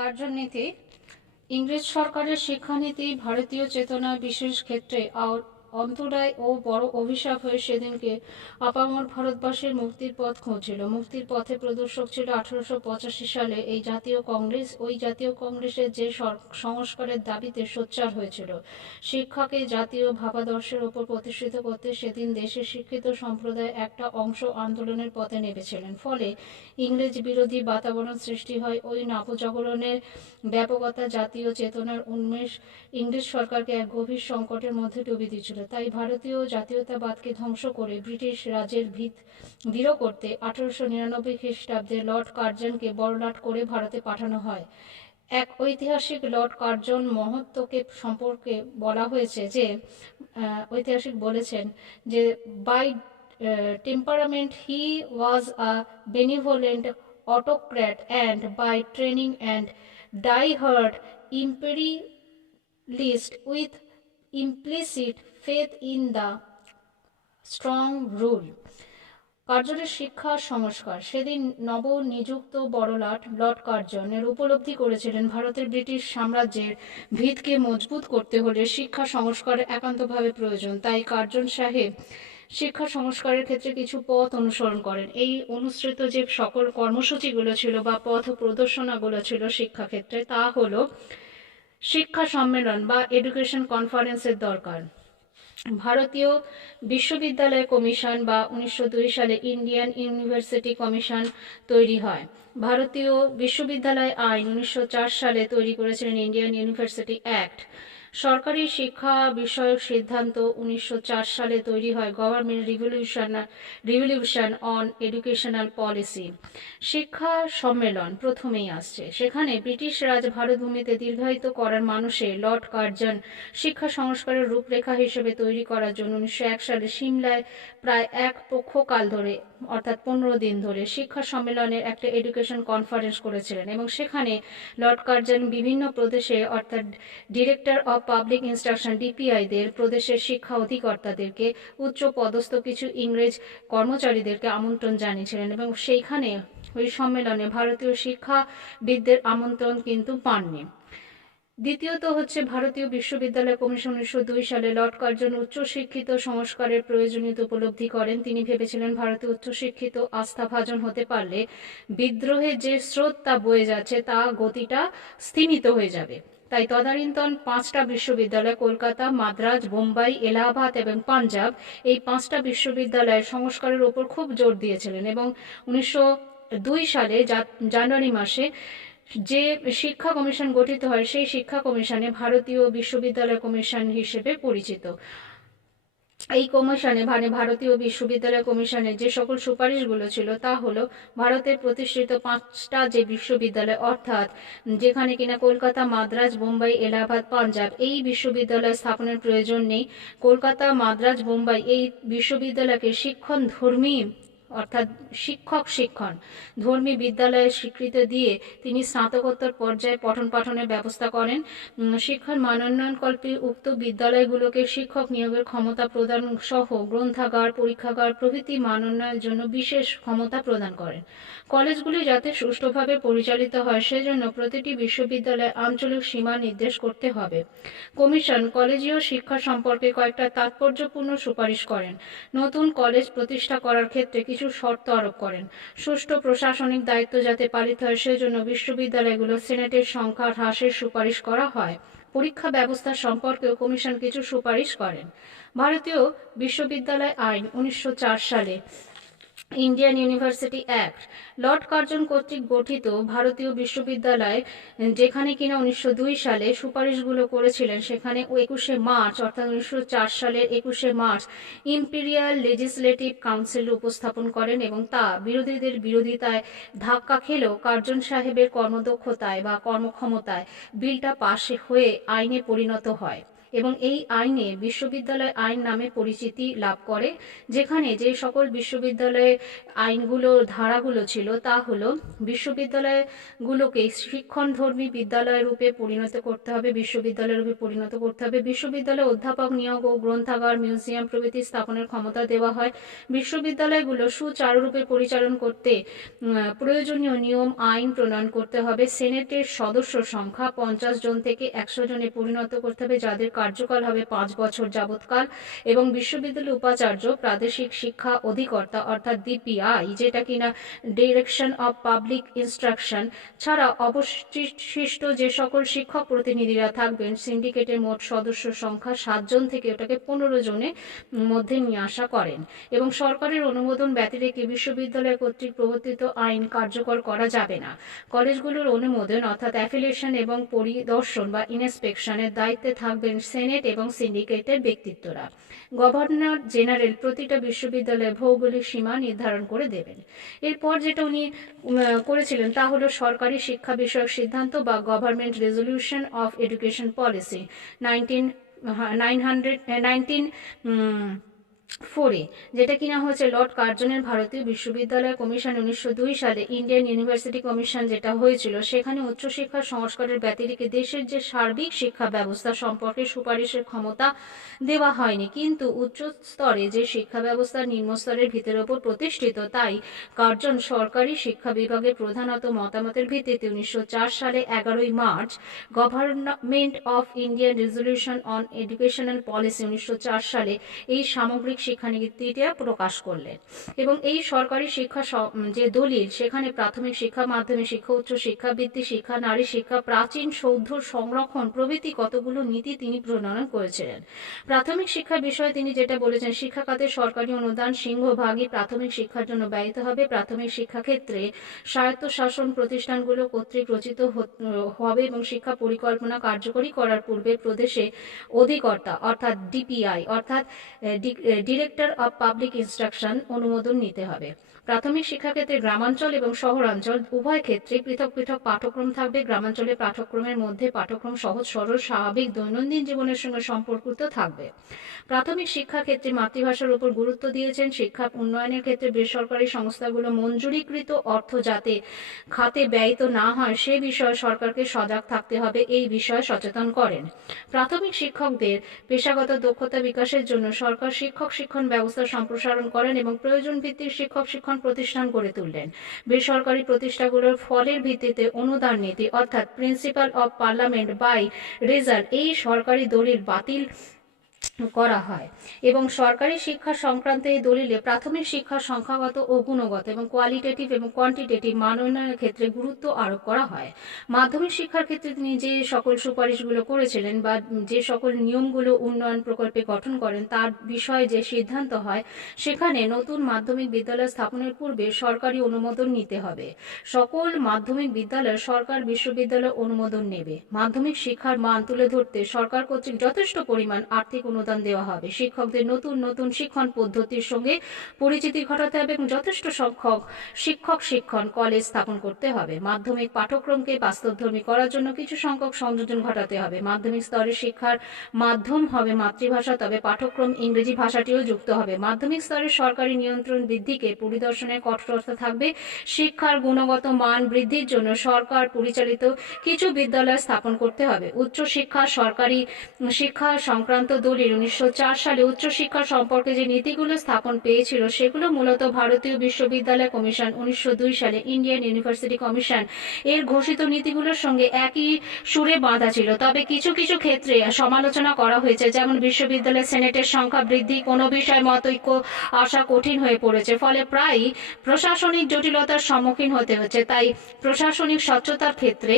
কার্যনীতি ইংরেজ সরকারের শিক্ষানীতি ভারতীয় চেতনা বিশেষ ক্ষেত্রে অন্তরায় ও বড় অভিশাপ হয়ে সেদিনকে আপামর ভারতবাসীর মুক্তির পথ খুঁজছিল। মুক্তির পথে প্রদর্শক ছিল 1885 সালে এই জাতীয় কংগ্রেস। ওই জাতীয় কংগ্রেসের যে সংস্কারের দাবিতে সোচ্চার হয়েছিল, শিক্ষাকে জাতীয় ভাবাদর্শের ওপর প্রতিষ্ঠিত করতে সেদিন দেশের শিক্ষিত সম্প্রদায় একটা অংশ আন্দোলনের পথে নেমেছিলেন। ফলে ইংরেজ বিরোধী বাতাবরণ সৃষ্টি হয়। ওই নবজাগরণের ব্যাপকতা জাতীয় চেতনার উন্মেষ ইংরেজ সরকারকে এক গভীর সংকটের মধ্যে ডুবিয়ে দিয়েছিল। তাই ভারতীয় জাতীয়তাবাদকে ধ্বংস করে ব্রিটিশ রাজের ভিত দৃঢ় করতে 1899 খ্রিস্টাব্দে লর্ড কার্জনকে বড়লাট করে ভারতে পাঠানো হয়। এক ঐতিহাসিক লর্ড কার্জন মহত্বকে সম্পর্কে বলা হয়েছে যে ঐতিহাসিক বলেছেন যে by temperament he was a benevolent autocrat and by training and die-hard imperialist with implicit faith in the strong rule. কার্জনের শিক্ষা সংস্কার সেদিন নবনিযুক্ত বড়লাট লর্ড কার্জনের উপলব্ধি করেছিলেন ভারতের ব্রিটিশ সাম্রাজ্যের ভিতকে মজবুত করতে হলে শিক্ষা সংস্কার একান্তভাবে প্রয়োজন। তাই কার্জন সাহেব শিক্ষা সংস্কারের ক্ষেত্রে কিছু পথ অনুসরণ করেন। এই অনুসৃত যে সকল কর্মসূচিগুলো ছিল বা পথ প্রদর্শনাগুলো ছিল শিক্ষাক্ষেত্রে, তা হলো শিক্ষা সম্মেলন বা এডুকেশন কনফারেন্সের দরকার। ভারতীয় বিশ্ববিদ্যালয় কমিশন বা 1902 সালে ইন্ডিয়ান ইউনিভার্সিটি কমিশন তৈরি হয়। ভারতীয় বিশ্ববিদ্যালয় আইন 1904 সালে তৈরি করেছিলেন ইন্ডিয়ান ইউনিভার্সিটি অ্যাক্ট। সরকারি শিক্ষা বিষয়ক সিদ্ধান্ত 1904 সালে তৈরি হয় government revolution on educational policy. শিক্ষা সম্মেলন প্রথমেই আসছে। সেখানে ব্রিটিশ রাজ ভারতভূমিতে দীর্ঘায়িত করার মানুষে লর্ড কার্জন শিক্ষা সংস্কারের রূপরেখা হিসেবে তৈরি করার জন্য 1901 সালে সিমলায় প্রায় এক পক্ষকাল ধরে অর্থাৎ 15 দিন ধরে শিক্ষা সম্মেলনের একটা এডুকেশন কনফারেন্স করেছিলেন এবং সেখানে লর্ড কার্জন বিভিন্ন প্রদেশে অর্থাৎ ডিরেক্টর অফ পাবলিক ইনস্ট্রাকশন ডিপিআইদের প্রদেশের শিক্ষা অধিকর্তাদেরকে উচ্চ পদস্থ কিছু ইংরেজ কর্মচারীদেরকে আমন্ত্রণ জানিয়েছিলেন এবং সেইখানে ওই সম্মেলনে ভারতীয় শিক্ষাবিদদের আমন্ত্রণ কিন্তু পাননি। দ্বিতীয়ত হচ্ছে ভারতীয় বিশ্ববিদ্যালয় কমিশন 1902 সালে লর্ড কার্জন উচ্চশিক্ষিত সংস্কারের প্রয়োজনীয়তা উপলব্ধি করেন। তিনি ভেবেছিলেন ভারতীয় উচ্চশিক্ষিত আস্থাভাজন হতে পারলে বিদ্রোহের যে স্রোত তা বয়ে যাচ্ছে তা গতিটা স্থিমিত হয়ে যাবে। তাই তদানীন্তন 5টা বিশ্ববিদ্যালয় কলকাতা, মাদ্রাজ, বোম্বাই, এলাহাবাদ এবং পাঞ্জাব, এই 5টা বিশ্ববিদ্যালয়ের সংস্কারের ওপর খুব জোর দিয়েছিলেন এবং 1902 সালে জানুয়ারি মাসে যে শিক্ষা কমিশন গঠিত হয় সেই শিক্ষা কমিশনে ভারতীয় বিশ্ববিদ্যালয় কমিশন হিসেবে পরিচিত। এই কমিশনে ভারতীয় বিশ্ববিদ্যালয় কমিশনের যে সকল সুপারিশগুলো ছিল তা হলো ভারতের প্রতিষ্ঠিত 5টা যে বিশ্ববিদ্যালয় অর্থাৎ যেখানে কিনা কলকাতা, মাদ্রাজ, বোম্বাই, এলাহাবাদ, পাঞ্জাব এই বিশ্ববিদ্যালয় স্থাপনের প্রয়োজন নেই। কলকাতা, মাদ্রাজ, বোম্বাই এই বিশ্ববিদ্যালয়কে শিক্ষণ ধর্মী বিদ্যালয়ের স্বীকৃতি দিয়ে তিনি স্নাতকোত্তর পর্যায়ে পঠন পাঠনের ব্যবস্থা করেন। শিক্ষার মানোন্নয়নকল্পে উক্ত বিদ্যালয়গুলোকে শিক্ষক নিয়োগের ক্ষমতা প্রদান সহ গ্রন্থাগার, পরীক্ষাগার প্রভৃতি মানোন্নয়নের জন্য বিশেষ ক্ষমতা প্রদান করেন। কলেজগুলি যাতে সুষ্ঠুভাবে পরিচালিত হয় সেজন্য প্রতিটি বিশ্ববিদ্যালয়ে আঞ্চলিক সীমা নির্দেশ করতে হবে। কমিশন কলেজীয় শিক্ষা সম্পর্কে কয়েকটা তাৎপর্যপূর্ণ সুপারিশ করেন। নতুন কলেজ প্রতিষ্ঠা করার ক্ষেত্রে কিছু শর্ত আরোপ করেন। সুষ্ঠু প্রশাসনিক দায়িত্ব যাতে পালিত হয় সেজন্য বিশ্ববিদ্যালয়গুলো সিনেটের সংখ্যা হ্রাসের সুপারিশ করা হয়। পরীক্ষা ব্যবস্থা সম্পর্কেও কমিশন কিছু সুপারিশ করেন। ভারতীয় বিশ্ববিদ্যালয় আইন 1904 সালে Indian university act Lord Curzon কর্তৃক গঠিত ভারতীয় বিশ্ববিদ্যালয় যেখানে কিনা 1902 সালে সুপারিশগুলো করেছিলেন সেখানে 21শে মার্চ অর্থাৎ 1904 সালের 21শে মার্চ ইম্পেরিয়াল লেজিসলেটিভ কাউন্সিল উপস্থাপন করেন এবং তা বিরোধীদের বিরোধিতায় ধাক্কা খেলেও কার্জন সাহেবের কর্মদক্ষতায় বা কর্মক্ষমতায় বিলটা পাশ হয়ে আইনে পরিণত হয়। এবং এই আইনে বিশ্ববিদ্যালয় আইন নামে পরিচিতি লাভ করে, যেখানে যে সকল বিশ্ববিদ্যালয়ে আইনগুলো ধারাগুলো ছিল তা হলো বিশ্ববিদ্যালয়গুলোকে শিক্ষণধর্মী বিদ্যালয় রূপে পরিণত করতে হবে, বিশ্ববিদ্যালয় রূপে পরিণত করতে হবে, বিশ্ববিদ্যালয়ে অধ্যাপক নিয়োগ ও গ্রন্থাগার, মিউজিয়াম প্রভৃতি স্থাপনের ক্ষমতা দেওয়া হয়, বিশ্ববিদ্যালয়গুলো সুচারুরূপে পরিচালন করতে প্রয়োজনীয় নিয়ম আইন প্রণয়ন করতে হবে, সেনেটের সদস্য সংখ্যা 50 জন থেকে 100 জনে পরিণত করতে হবে, যাদের কার্যকাল হবে 5 বছর যাবৎকাল, এবং বিশ্ববিদ্যালয়ের উপাচার্য প্রাদেশিক শিক্ষা অধিকর্তা অর্থাৎ ডিপিআই, যেটা কিনা ডিরেকশন অফ পাবলিক ইনস্ট্রাকশন ছাড়া অবশিষ্ট যে সকল শিক্ষক প্রতিনিধিরা থাকবেন, সিন্ডিকেটের মোট সদস্য সংখ্যা 7 জন থেকে ওটাকে 15 জনের মধ্যে নিয়ে আসা করেন, এবং সরকারের অনুমোদন ব্যতিরেকে বিশ্ববিদ্যালয় কর্তৃক প্রবর্তিত আইন কার্যকর করা যাবে না। কলেজগুলোর অনুমোদন অর্থাৎ অ্যাফিলিয়েশন এবং পরিদর্শন বা ইন্সপেকশনের দায়িত্বে থাকবেন সেনেট এবং সিন্ডিকেটের ব্যক্তিত্বরা। গভর্নর জেনারেল প্রতিটা বিশ্ববিদ্যালয়ের ভৌগোলিক সীমা নির্ধারণ করে দেবেন। এরপর যেটা উনি করেছিলেন তা হলো সরকারি শিক্ষা বিষয়ক সিদ্ধান্ত বা government resolution of education policy 1904, যেটা কিনা হচ্ছে লর্ড কার্জনের ভারতীয় বিশ্ববিদ্যালয় কমিশন 1902 সালে ইন্ডিয়ান ইউনিভার্সিটি কমিশন যেটা হয়েছিল, সেখানে উচ্চশিক্ষা সংস্কারের ব্যতিরেকে দেশের যে সার্বিক শিক্ষা ব্যবস্থা সম্পর্কে সুপারিশের ক্ষমতা দেওয়া হয়নি, কিন্তু উচ্চ স্তরে যে শিক্ষা ব্যবস্থা নিম্ন স্তরের ভিতের ওপর প্রতিষ্ঠিত, তাই কার্জন সরকারি শিক্ষা বিভাগের প্রধানত মতামতের ভিত্তিতে 1904 সালে 11 March government of Indian resolution on educational policy 1904 সালে এই সামগ্রিক শিক্ষানীতিটা প্রকাশ করলেন। এবং এই সরকারি শিক্ষা যে দলিল, সেখানে প্রাথমিক শিক্ষা, মাধ্যমিক শিক্ষা, উচ্চ শিক্ষা, বৃত্তি শিক্ষা, নারী শিক্ষা, প্রাচীন সৌধ সংরক্ষণ প্রভৃতি কতগুলো নীতি তিনি প্রণয়ন করেছিলেন। প্রাথমিক শিক্ষার বিষয়ে তিনি যেটা বলেছেন, শিক্ষা খাতে সরকারি অনুদান সিংহভাগই প্রাথমিক শিক্ষার জন্য ব্যয়িত হবে। প্রাথমিক শিক্ষা ক্ষেত্রে স্বায়ত্তশাসন প্রতিষ্ঠানগুলো কর্তৃক রচিত হবে এবং শিক্ষা পরিকল্পনা কার্যকরী করার পূর্বে প্রদেশে অধিকর্তা অর্থাৎ ডিপিআই অর্থাৎ ডিরেক্টর অফ পাবলিক ইনস্ট্রাকশন অনুমোদন নিতে হবে। প্রাথমিক শিক্ষাক্ষেত্রে গ্রামাঞ্চল এবং শহরাঞ্চল উভয় ক্ষেত্রে পৃথক পৃথক পাঠ্যক্রম থাকবে। গ্রামাঞ্চলে পাঠ্যক্রমের মধ্যে পাঠ্যক্রম সহজ সরল স্বাভাবিক দৈনন্দিন জীবনের সঙ্গে সম্পর্কিত থাকবে। প্রাথমিক শিক্ষা ক্ষেত্রে মাতৃভাষার উপর গুরুত্ব দিয়েছেন। শিক্ষা উন্নয়নের ক্ষেত্রে বেসরকারি সংস্থাগুলো মঞ্জুরিকৃত অর্থ যাতে খাতে ব্যয়িত না হয় সে বিষয়ে সরকারকে সজাগ থাকতে হবে, এই বিষয়ে সচেতন করেন। প্রাথমিক শিক্ষকদের পেশাগত দক্ষতা বিকাশের জন্য সরকার শিক্ষক শিক্ষণ ব্যবস্থা সম্প্রসারণ করেন এবং প্রয়োজন ভিত্তিক শিক্ষক শিক্ষণ প্রতিষ্ঠান গড়ে তুললেন। বেসরকারি প্রতিষ্ঠানগুলোর ফলের ভিত্তিতে অনুদান নীতি অর্থাৎ principle of parliament by result এই সরকারি দলিল বাতিল করা হয় এবং সরকারি শিক্ষা সংক্রান্ত এই দলিলে প্রাথমিক শিক্ষার সংখ্যাগত ও গুণগত এবং কোয়ালিটেটিভ এবং কোয়ান্টিটেটিভ মান উন্নয়নের ক্ষেত্রে গুরুত্ব আরোপ করা হয়। মাধ্যমিক শিক্ষার ক্ষেত্রে তিনি যে সকল সুপারিশগুলো করেছিলেন বা যে সকল নিয়মগুলো উন্নয়ন প্রকল্পে গঠন করেন তার বিষয়ে যে সিদ্ধান্ত হয়, সেখানে নতুন মাধ্যমিক বিদ্যালয় স্থাপনের পূর্বে সরকারি অনুমোদন নিতে হবে। সকল মাধ্যমিক বিদ্যালয় সরকার বিশ্ববিদ্যালয় অনুমোদন নেবে। মাধ্যমিক শিক্ষার মান তুলে ধরতে সরকার কর্তৃক যথেষ্ট পরিমাণ আর্থিক অনুদান দেওয়া হবে। শিক্ষকদের নতুন নতুন শিক্ষণ পদ্ধতির সঙ্গে পরিচিতি ঘটাতে হবে এবং যথেষ্ট সংখ্যক শিক্ষক শিক্ষণ কলেজ স্থাপন করতে হবে। মাধ্যমিক পাঠ্যক্রমকে বাস্তবধর্মী করার জন্য কিছু সংখ্যক সংযোজন ঘটাতে হবে। মাধ্যমিক স্তরের শিক্ষার মাধ্যম হবে মাতৃভাষা, তবে পাঠ্যক্রম ইংরেজি ভাষাটিও যুক্ত হবে। মাধ্যমিক স্তরের সরকারি নিয়ন্ত্রণ বৃদ্ধিকে পরিদর্শনের কঠোরতা থাকবে। শিক্ষার গুণগত মান বৃদ্ধির জন্য সরকার পরিচালিত কিছু বিদ্যালয় স্থাপন করতে হবে। উচ্চ শিক্ষা সরকারি শিক্ষা সংক্রান্ত দলিল 1904 সালে উচ্চশিক্ষা সম্পর্কে যে নীতিগুলো স্থাপন পেয়েছিল সেগুলো মূলত ভারতীয় বিশ্ববিদ্যালয় কমিশন 1902 সালে ইন্ডিয়ান ইউনিভার্সিটি কমিশন এর ঘোষিত নীতিগুলোর সঙ্গে একই সুরে বাঁধা ছিল। তবে কিছু কিছু ক্ষেত্রে সমালোচনা করা হয়েছে, যেমন বিশ্ববিদ্যালয় সেনেটের সংখ্যা বৃদ্ধি, কোনো বিষয় মতৈক্য আসা কঠিন হয়ে পড়েছে, ফলে প্রায়ই প্রশাসনিক জটিলতার সম্মুখীন হতে হচ্ছে। তাই প্রশাসনিক স্বচ্ছতার ক্ষেত্রে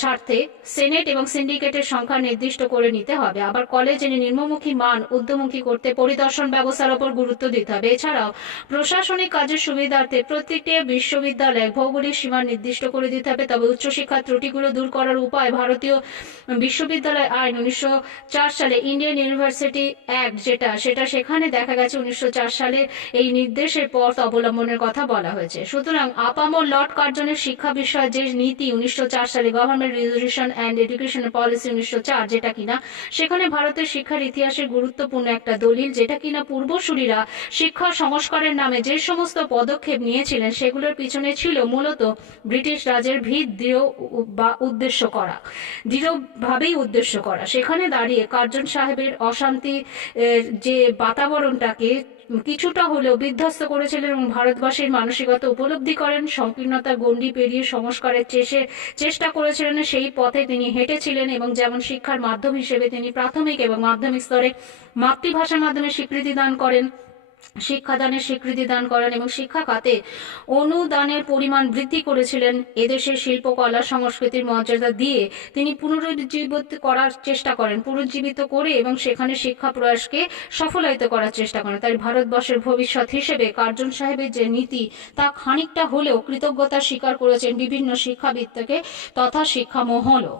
স্বার্থে সেনেট এবং সিন্ডিকেটের সংখ্যা নির্দিষ্ট করে নিতে হবে। আবার কলেজ নিম্নমুখী মান ঊর্ধ্বমুখী করতে পরিদর্শন ব্যবস্থার উপর গুরুত্ব দিতে হবে। এছাড়াও প্রশাসনিক কাজের সুবিধার্থে প্রতিটি বিশ্ববিদ্যালয়ে ভৌগোলিক সীমা নির্দিষ্ট করে দিতে হবে। তবে উচ্চশিক্ষার ত্রুটিগুলো দূর করার উপায় ভারতীয় বিশ্ববিদ্যালয় আইন 1904 সালে ইন্ডিয়ান ইউনিভার্সিটি অ্যাক্ট সেটা সেখানে দেখা গেছে 1904 সালে এই নির্দেশের পথ অবলম্বনের কথা বলা হয়েছে। সুতরাং আপামর লর্ড কার্জনের শিক্ষা বিষয়ে যে নীতি 1904 সালে government resolution and education policy 1904, যেটা কিনা সেখানে ভারতের শিক্ষার ইতিহাসের গুরুত্বপূর্ণ একটা দলিল, যেটা কিনা পূর্বসূরীরা শিক্ষা সংস্কারের নামে যে সমস্ত পদক্ষেপ নিয়েছিলেন সেগুলোর পিছনে ছিল মূলত ব্রিটিশ রাজের ভিত দৃঢ়ভাবেই উদ্দেশ্য করা। সেখানে দাঁড়িয়ে কার্জন সাহেবের অশান্তি যে বাতাবরণটাকে কিছুটা হলেও বিধ্বস্ত করেছিলেন এবং ভারতবাসীর মানসিকতা উপলব্ধি করেন, সংকীর্ণতার গণ্ডি পেরিয়ে সংস্কারের চেষ্টা করেছিলেন। সেই পথে তিনি হেঁটেছিলেন এবং যেমন শিক্ষার মাধ্যম হিসেবে তিনি প্রাথমিক এবং মাধ্যমিক স্তরে মাতৃভাষার মাধ্যমে শিক্ষাদানের স্বীকৃতি দান করেন এবং শিক্ষা খাতে অনুদানের পরিমাণ বৃদ্ধি করেছিলেন। এদেশের শিল্পকলা সংস্কৃতির মর্যাদা দিয়ে তিনি পুনরুজ্জীবিত করে এবং সেখানে শিক্ষা প্রয়াসকে সফলায়িত করার চেষ্টা করেন। তাই ভারতবর্ষের ভবিষ্যৎ হিসেবে কার্জন সাহেবের যে নীতি তা খানিকটা হলেও কৃতজ্ঞতা স্বীকার করেছেন বিভিন্ন শিক্ষাবিদ থেকে তথা শিক্ষামহলও।